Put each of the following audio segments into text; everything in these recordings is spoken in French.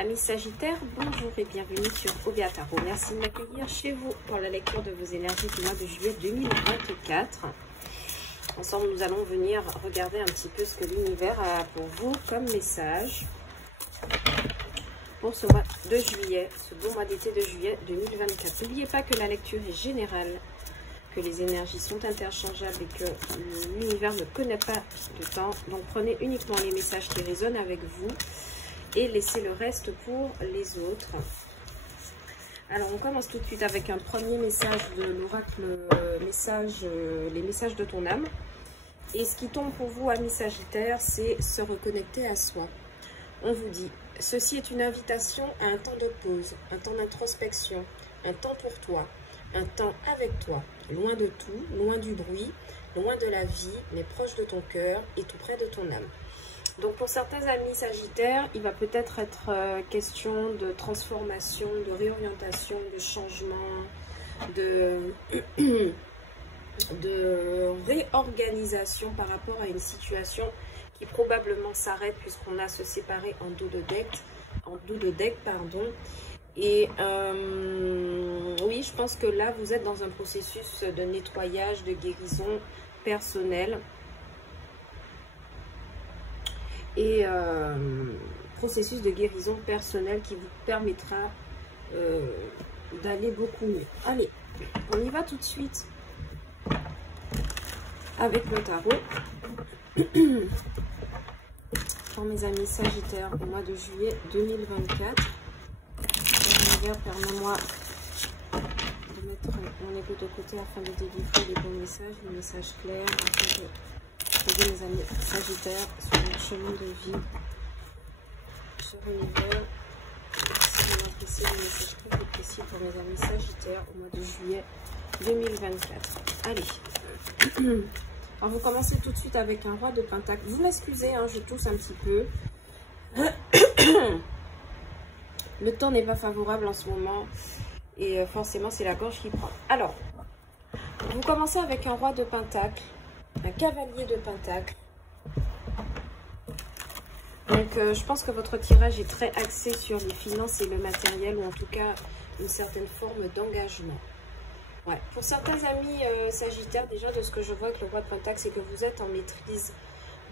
Amis Sagittaires, bonjour et bienvenue sur Obia Tarot. Merci de m'accueillir chez vous pour la lecture de vos énergies du mois de juillet 2024. Ensemble, nous allons venir regarder un petit peu ce que l'univers a pour vous comme message pour ce mois de juillet, ce beau mois d'été de juillet 2024. N'oubliez pas que la lecture est générale, que les énergies sont interchangeables et que l'univers ne connaît pas de temps. Donc prenez uniquement les messages qui résonnent avec vous et laissez le reste pour les autres. Alors on commence tout de suite avec un premier message de l'oracle, les messages de ton âme. Et ce qui tombe pour vous, amis Sagittaires, c'est se reconnecter à soi. On vous dit, ceci est une invitation à un temps de pause, un temps d'introspection, un temps pour toi, un temps avec toi, loin de tout, loin du bruit, loin de la vie, mais proche de ton cœur et tout près de ton âme. Donc pour certains amis Sagittaires, il va peut-être être question de transformation, de réorientation, de changement, de réorganisation par rapport à une situation qui probablement s'arrête puisqu'on a se séparé en dos de deck, Et oui, je pense que là, vous êtes dans un processus de nettoyage, de guérison personnelle. Et processus de guérison personnelle qui vous permettra d'aller beaucoup mieux. Allez, on y va tout de suite avec le tarot. Pour mes amis Sagittaires, au mois de juillet 2024. Permets-moi de mettre mon ego de côté afin de délivrer les bons messages, les messages clairs, afin de aider mes amis Sagittaires sur leur chemin de vie. Cher univers, merci de m'apprécier les messages très précis pour mes amis Sagittaires au mois de juillet 2024. Allez. Alors vous commencez tout de suite avec un roi de pentacle. Vous m'excusez, hein, je tousse un petit peu. Le temps n'est pas favorable en ce moment et forcément c'est la gorge qui prend. Alors, vous commencez avec un roi de pentacle, un cavalier de pentacle. Donc je pense que votre tirage est très axé sur les finances et le matériel, ou en tout cas une certaine forme d'engagement. Ouais. Pour certains amis Sagittaires, déjà de ce que je vois avec le roi de pentacle, c'est que vous êtes en maîtrise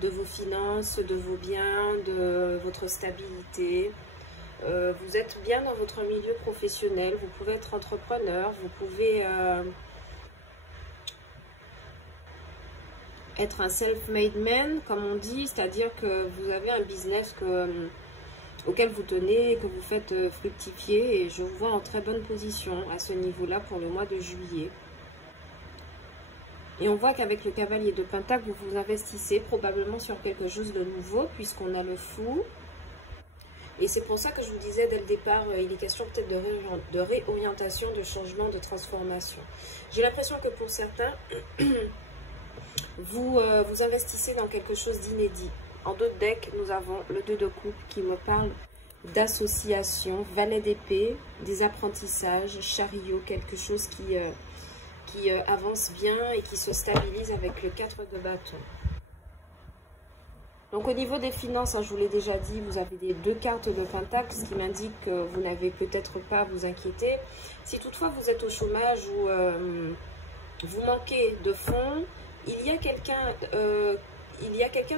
de vos finances, de vos biens, de votre stabilité. Vous êtes bien dans votre milieu professionnel, vous pouvez être entrepreneur, vous pouvez être un self-made man, comme on dit, c'est-à-dire que vous avez un business auquel vous tenez, que vous faites fructifier, et je vous vois en très bonne position à ce niveau-là pour le mois de juillet. Et on voit qu'avec le cavalier de pentacle, vous vous investissez probablement sur quelque chose de nouveau, puisqu'on a le fou. Et c'est pour ça que je vous disais dès le départ, il est question peut-être de réorientation, de changement, de transformation. J'ai l'impression que pour certains, vous investissez dans quelque chose d'inédit. En d'autres decks, nous avons le 2 de coupe qui me parle d'association, valet d'épée, des apprentissages, chariot, quelque chose qui avance bien et qui se stabilise avec le 4 de bâton. Donc au niveau des finances, hein, je vous l'ai déjà dit, vous avez des 2 cartes de pentacle, ce qui m'indique que vous n'avez peut-être pas à vous inquiéter. Si toutefois vous êtes au chômage ou vous manquez de fonds, il y a quelqu'un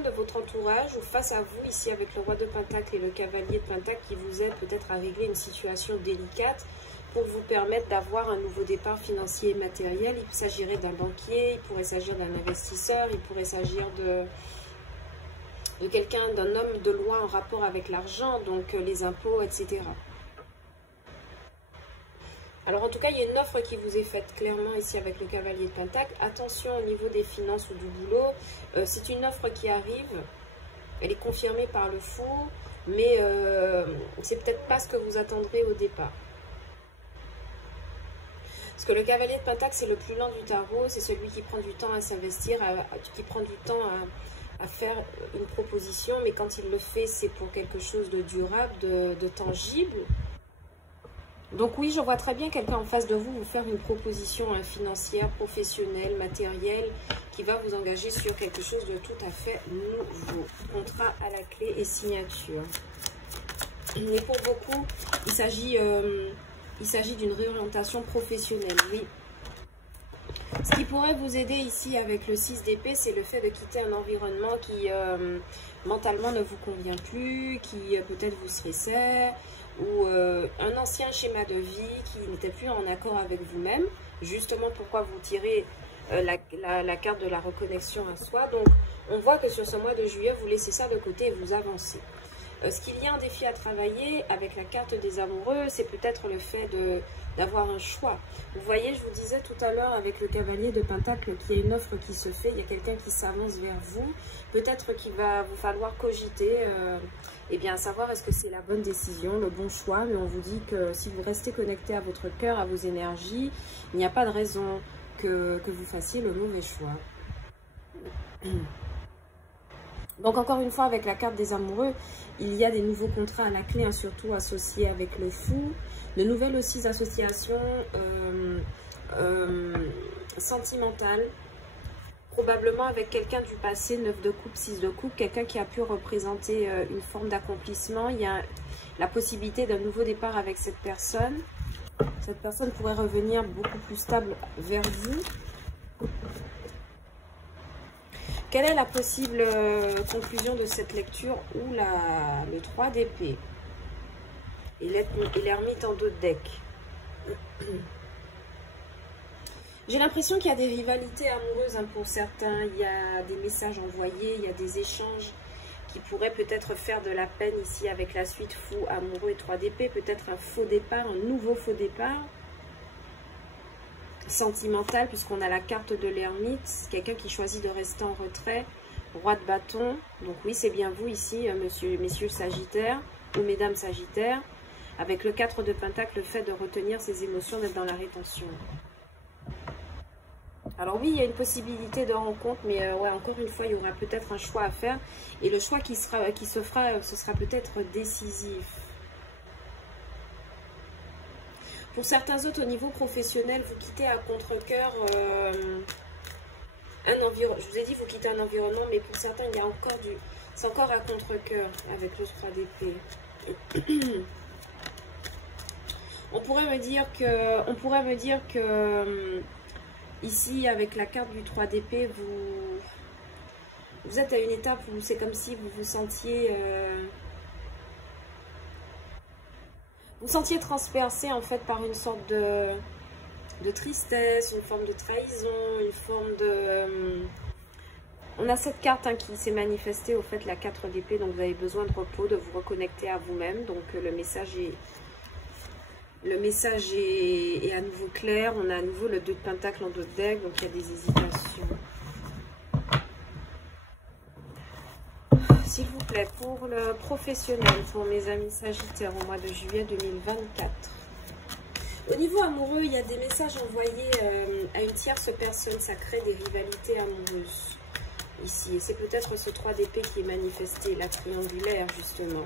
de votre entourage ou face à vous, ici avec le roi de pentacle et le cavalier de pentacle, qui vous aide peut-être à régler une situation délicate pour vous permettre d'avoir un nouveau départ financier et matériel. Il s'agirait d'un banquier, il pourrait s'agir d'un investisseur, il pourrait s'agir de quelqu'un, d'un homme de loi en rapport avec l'argent, donc les impôts, etc. Alors en tout cas, il y a une offre qui vous est faite clairement ici avec le cavalier de pentacle. Attention au niveau des finances ou du boulot, c'est une offre qui arrive, elle est confirmée par le fou, mais c'est peut-être pas ce que vous attendrez au départ. Parce que le cavalier de pentacle, c'est le plus lent du tarot, c'est celui qui prend du temps à s'investir, qui prend du temps à faire une proposition, mais quand il le fait, c'est pour quelque chose de durable, de tangible. Donc oui, je vois très bien quelqu'un en face de vous vous faire une proposition financière, professionnelle, matérielle, qui va vous engager sur quelque chose de tout à fait nouveau. Contrat à la clé et signature. Et pour beaucoup, il s'agit d'une réorientation professionnelle, oui. Ce qui pourrait vous aider ici avec le 6 d'épée, c'est le fait de quitter un environnement qui mentalement ne vous convient plus, qui peut-être vous stressait, ou un ancien schéma de vie qui n'était plus en accord avec vous-même. Justement, pourquoi vous tirez la carte de la reconnexion à soi. Donc, on voit que sur ce mois de juillet, vous laissez ça de côté et vous avancez. Ce qu'il y a un défi à travailler avec la carte des amoureux, c'est peut-être le fait d'avoir un choix. Vous voyez, je vous disais tout à l'heure avec le cavalier de Pentacle qu'il y a une offre qui se fait, il y a quelqu'un qui s'avance vers vous. Peut-être qu'il va vous falloir cogiter, et bien savoir est-ce que c'est la bonne décision, le bon choix. Mais on vous dit que si vous restez connecté à votre cœur, à vos énergies, il n'y a pas de raison que vous fassiez le mauvais choix. Donc encore une fois, avec la carte des amoureux, il y a des nouveaux contrats à la clé, hein, surtout associés avec le fou. De nouvelles aussi associations sentimentales. Probablement avec quelqu'un du passé, 9 de coupe, 6 de coupe, quelqu'un qui a pu représenter une forme d'accomplissement. Il y a la possibilité d'un nouveau départ avec cette personne. Cette personne pourrait revenir beaucoup plus stable vers vous. Quelle est la possible conclusion de cette lecture? Ou le 3 d'épée et l'ermite en dos de deck. J'ai l'impression qu'il y a des rivalités amoureuses, hein, pour certains. Il y a des messages envoyés, il y a des échanges qui pourraient peut-être faire de la peine ici avec la suite fou, amoureux et 3 d'épée. Peut-être un faux départ, un nouveau faux départ. Sentimental, puisqu'on a la carte de l'ermite, quelqu'un qui choisit de rester en retrait, roi de bâton. Donc oui, c'est bien vous ici, messieurs Sagittaires ou mesdames Sagittaires, avec le 4 de Pentacle, le fait de retenir ses émotions, d'être dans la rétention. Alors oui, il y a une possibilité de rencontre, mais ouais, encore une fois, il y aura peut-être un choix à faire, et le choix qui se fera, ce sera peut-être décisif. Pour certains autres, au niveau professionnel, vous quittez à contre-cœur un environnement. Je vous ai dit, vous quittez un environnement, mais pour certains, il y a encore c'est encore à contre-cœur avec le 3 d'épée. On pourrait me dire que ici, avec la carte du 3 d'épée, vous êtes à une étape où c'est comme si vous vous sentiez... vous sentiez transpercé en fait par une sorte de tristesse, une forme de trahison, une forme de... On a cette carte, hein, qui s'est manifestée au fait, la 4 d'épée, donc vous avez besoin de repos, de vous reconnecter à vous-même. Donc le message est à nouveau clair. On a à nouveau le 2 de Pentacle en dos de deck, donc il y a des hésitations. S'il vous plaît, pour le professionnel, pour mes amis Sagittaires au mois de juillet 2024. Au niveau amoureux, il y a des messages envoyés à une tierce personne. Ça crée des rivalités amoureuses ici. Et c'est peut-être ce 3 d'épée qui est manifesté, la triangulaire justement.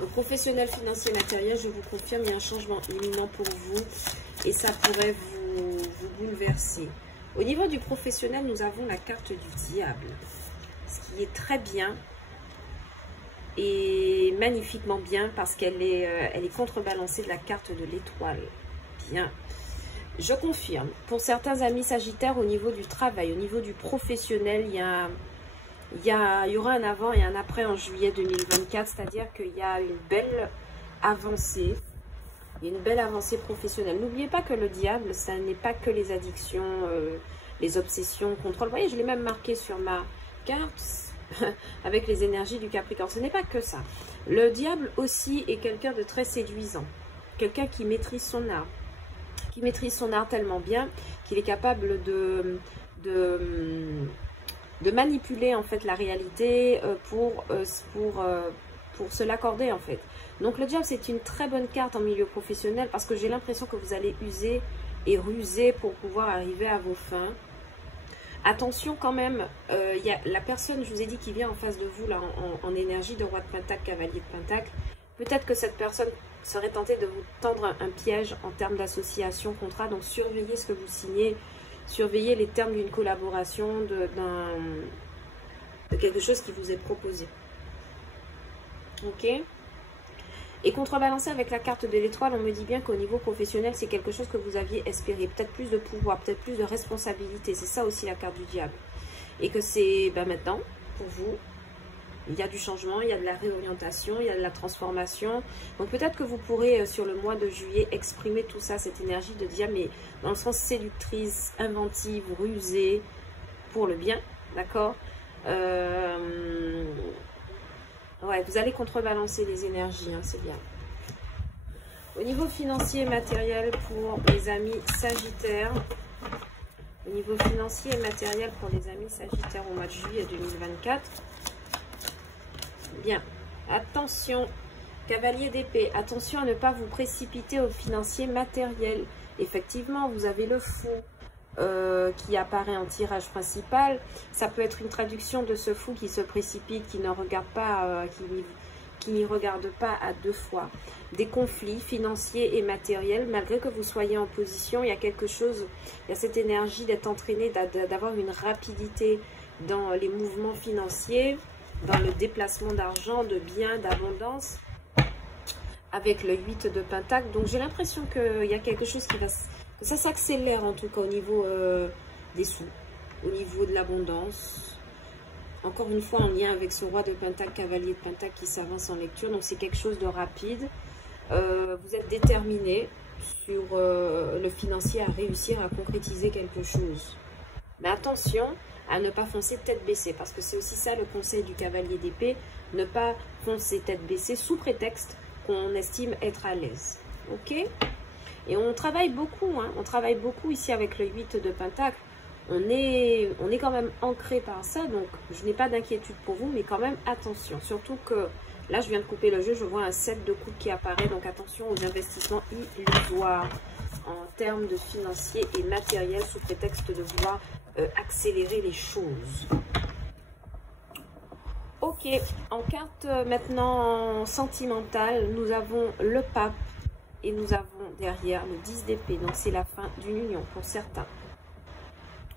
Le professionnel financier matériel, je vous confirme, il y a un changement imminent pour vous. Et ça pourrait vous bouleverser. Au niveau du professionnel, nous avons la carte du diable, ce qui est très bien et magnifiquement bien parce qu'elle est contrebalancée de la carte de l'étoile. Bien, je confirme. Pour certains amis Sagittaires, au niveau du travail, au niveau du professionnel, il y aura un avant et un après en juillet 2024, c'est-à-dire qu'il y a une belle avancée. Il y a une belle avancée professionnelle. N'oubliez pas que le diable, ça n'est pas que les addictions, les obsessions, contrôle. Vous voyez, je l'ai même marqué sur ma carte avec les énergies du Capricorne. Ce n'est pas que ça. Le diable aussi est quelqu'un de très séduisant. Quelqu'un qui maîtrise son art. Qui maîtrise son art tellement bien qu'il est capable de manipuler en fait la réalité pour se l'accorder en fait. Donc le diable, c'est une très bonne carte en milieu professionnel parce que j'ai l'impression que vous allez user et ruser pour pouvoir arriver à vos fins. Attention quand même, il y a la personne, je vous ai dit, qui vient en face de vous là en énergie de roi de Pentacle, cavalier de Pentacle. Peut-être que cette personne serait tentée de vous tendre un piège en termes d'association, contrat. Donc surveillez ce que vous signez, surveillez les termes d'une collaboration, de quelque chose qui vous est proposé. Ok. Et contrebalancé avec la carte de l'étoile, on me dit bien qu'au niveau professionnel, c'est quelque chose que vous aviez espéré. Peut-être plus de pouvoir, peut-être plus de responsabilité. C'est ça aussi la carte du diable. Et que c'est maintenant, pour vous, il y a du changement, il y a de la réorientation, il y a de la transformation. Donc peut-être que vous pourrez, sur le mois de juillet, exprimer tout ça, cette énergie de diable, mais dans le sens séductrice, inventive, rusée, pour le bien, d'accord? Ouais, vous allez contrebalancer les énergies, hein, c'est bien. Au niveau financier et matériel pour les amis Sagittaires. Au niveau financier et matériel pour les amis Sagittaires au mois de juillet 2024. Bien. Attention, cavalier d'épée. Attention à ne pas vous précipiter au financier matériel. Effectivement, vous avez le fou qui apparaît en tirage principal. Ça peut être une traduction de ce fou qui se précipite, qui ne regarde pas, qui n'y regarde pas à deux fois. Des conflits financiers et matériels, malgré que vous soyez en position, il y a quelque chose, il y a cette énergie d'être entraîné, d'avoir une rapidité dans les mouvements financiers, dans le déplacement d'argent, de biens, d'abondance, avec le 8 de Pentacle. Donc j'ai l'impression qu'il y a quelque chose qui va... Ça s'accélère en tout cas au niveau des sous, au niveau de l'abondance. Encore une fois en lien avec ce roi de Pentacle, cavalier de Pentacle qui s'avance en lecture. Donc c'est quelque chose de rapide. Vous êtes déterminé sur le financier à réussir à concrétiser quelque chose. Mais attention à ne pas foncer tête baissée. Parce que c'est aussi ça le conseil du cavalier d'épée. Ne pas foncer tête baissée sous prétexte qu'on estime être à l'aise. Ok ? Et on travaille beaucoup, hein, on travaille beaucoup ici avec le 8 de Pentacle. On est quand même ancré par ça, donc je n'ai pas d'inquiétude pour vous, mais quand même attention. Surtout que là, je viens de couper le jeu, je vois un 7 de coupe qui apparaît, donc attention aux investissements illusoires en termes de financier et matériel sous prétexte de vouloir accélérer les choses. Ok, en carte maintenant sentimentale, nous avons le pape. Et nous avons derrière le 10 d'épée. Donc c'est la fin d'une union pour certains.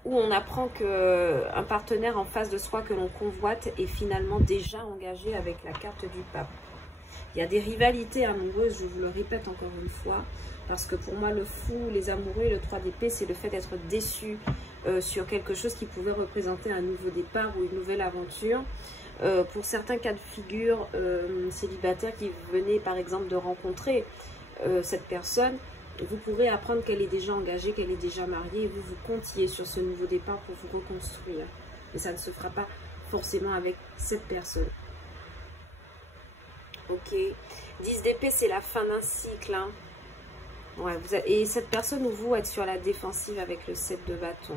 Où on apprend qu'un partenaire en face de soi que l'on convoite est finalement déjà engagé avec la carte du pape. Il y a des rivalités amoureuses, je vous le répète encore une fois. Parce que pour moi le fou, les amoureux et le 3 d'épée, c'est le fait d'être déçu sur quelque chose qui pouvait représenter un nouveau départ ou une nouvelle aventure. Pour certains cas de figure célibataires qui venaient par exemple de rencontrer cette personne, vous pourrez apprendre qu'elle est déjà engagée, qu'elle est déjà mariée et vous vous comptiez sur ce nouveau départ pour vous reconstruire. Mais ça ne se fera pas forcément avec cette personne. Ok. 10 d'épée, c'est la fin d'un cycle. Hein. Ouais, et cette personne où vous êtes sur la défensive avec le 7 de bâton.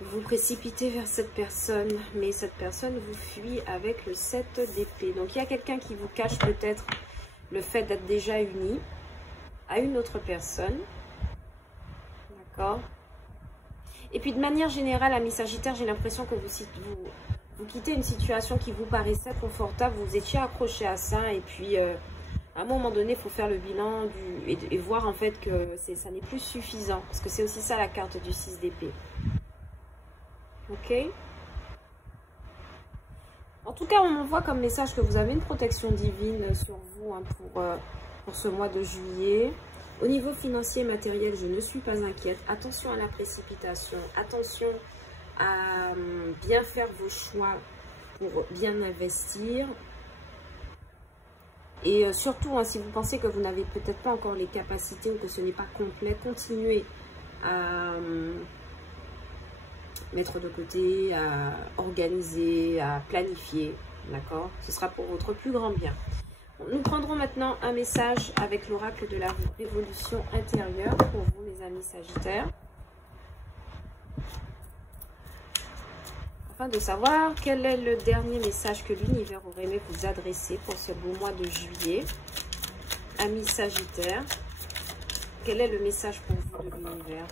Vous vous précipitez vers cette personne, mais cette personne vous fuit avec le 7 d'épée. Donc il y a quelqu'un qui vous cache peut-être le fait d'être déjà uni à une autre personne. D'accord. Et puis de manière générale, amis Sagittaires, j'ai l'impression que vous quittez une situation qui vous paraissait confortable, vous étiez accroché à ça, et puis à un moment donné, il faut faire le bilan et voir en fait que ça n'est plus suffisant. Parce que c'est aussi ça la carte du 6 d'épée. Ok. En tout cas, on envoie comme message que vous avez une protection divine sur vous hein, pour ce mois de juillet. Au niveau financier et matériel, je ne suis pas inquiète. Attention à la précipitation. Attention à bien faire vos choix pour bien investir. Et surtout, hein, si vous pensez que vous n'avez peut-être pas encore les capacités ou que ce n'est pas complet, continuez à mettre de côté, à organiser, à planifier, d'accord? Ce sera pour votre plus grand bien. Nous prendrons maintenant un message avec l'oracle de la révolution intérieure pour vous, les amis Sagittaires. Afin de savoir quel est le dernier message que l'univers aurait aimé vous adresser pour ce beau mois de juillet. Amis Sagittaires, quel est le message pour vous de l'univers?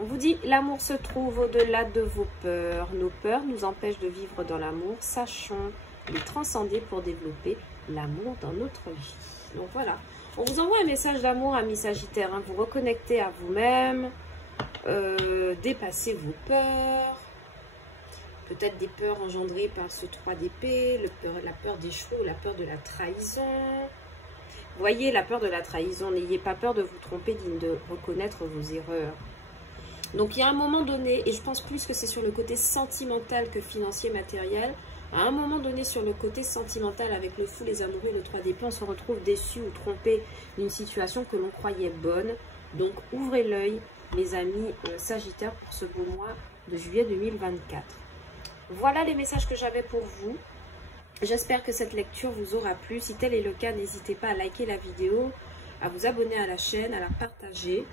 On vous dit, l'amour se trouve au-delà de vos peurs. Nos peurs nous empêchent de vivre dans l'amour. Sachons les transcender pour développer l'amour dans notre vie. Donc voilà, on vous envoie un message d'amour, amis Sagittaires. Hein. Vous reconnectez à vous-même, dépassez vos peurs. peut-être des peurs engendrées par ce 3 d'épée, la peur d'échouer ou la peur de la trahison. Voyez, la peur de la trahison, n'ayez pas peur de vous tromper, de reconnaître vos erreurs. Donc il y a un moment donné, et je pense plus que c'est sur le côté sentimental que financier, matériel, à un moment donné sur le côté sentimental avec le fou, les amoureux, le 3 d'épée, on se retrouve déçu ou trompé d'une situation que l'on croyait bonne. Donc ouvrez l'œil, mes amis Sagittaires, pour ce beau mois de juillet 2024. Voilà les messages que j'avais pour vous. J'espère que cette lecture vous aura plu. Si tel est le cas, n'hésitez pas à liker la vidéo, à vous abonner à la chaîne, à la partager,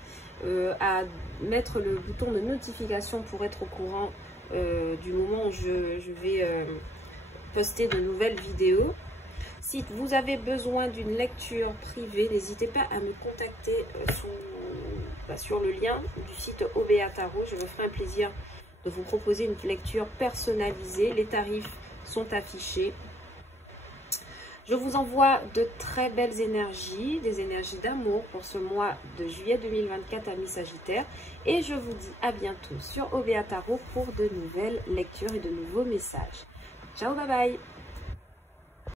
à mettre le bouton de notification pour être au courant du moment où je vais poster de nouvelles vidéos. Si vous avez besoin d'une lecture privée, n'hésitez pas à me contacter sur le lien du site OBA Tarot. Je me ferai un plaisir de vous proposer une lecture personnalisée. Les tarifs sont affichés. Je vous envoie de très belles énergies, des énergies d'amour pour ce mois de juillet 2024, amis Sagittaires. Et je vous dis à bientôt sur OBA Tarot pour de nouvelles lectures et de nouveaux messages. Ciao, bye bye!